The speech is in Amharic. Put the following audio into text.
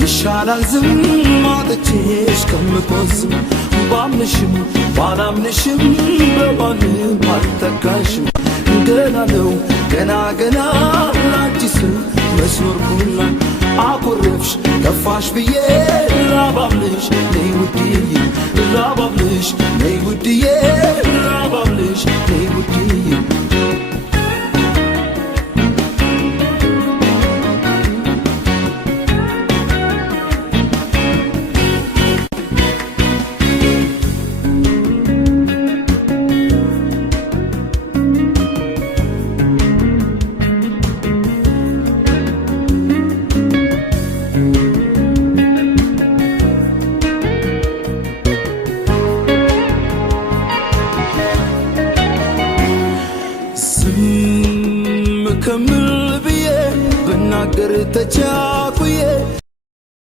ይሻላል ዝም አጥቼሽ ከምቆዝም ባምንሽም ባላምንሽም በማንም አልተካሽም ገና ነው ገና ገና ላንቺስ መስኖርኩና አኮረፍሽ ከፋሽ ብዬ ላባብልሽ ነይ ውድዬ ላባብልሽ ነይ ውድዬ ላባብልሽ ነይ ውድዬ ከምል ብዬ ብናገር ተቻ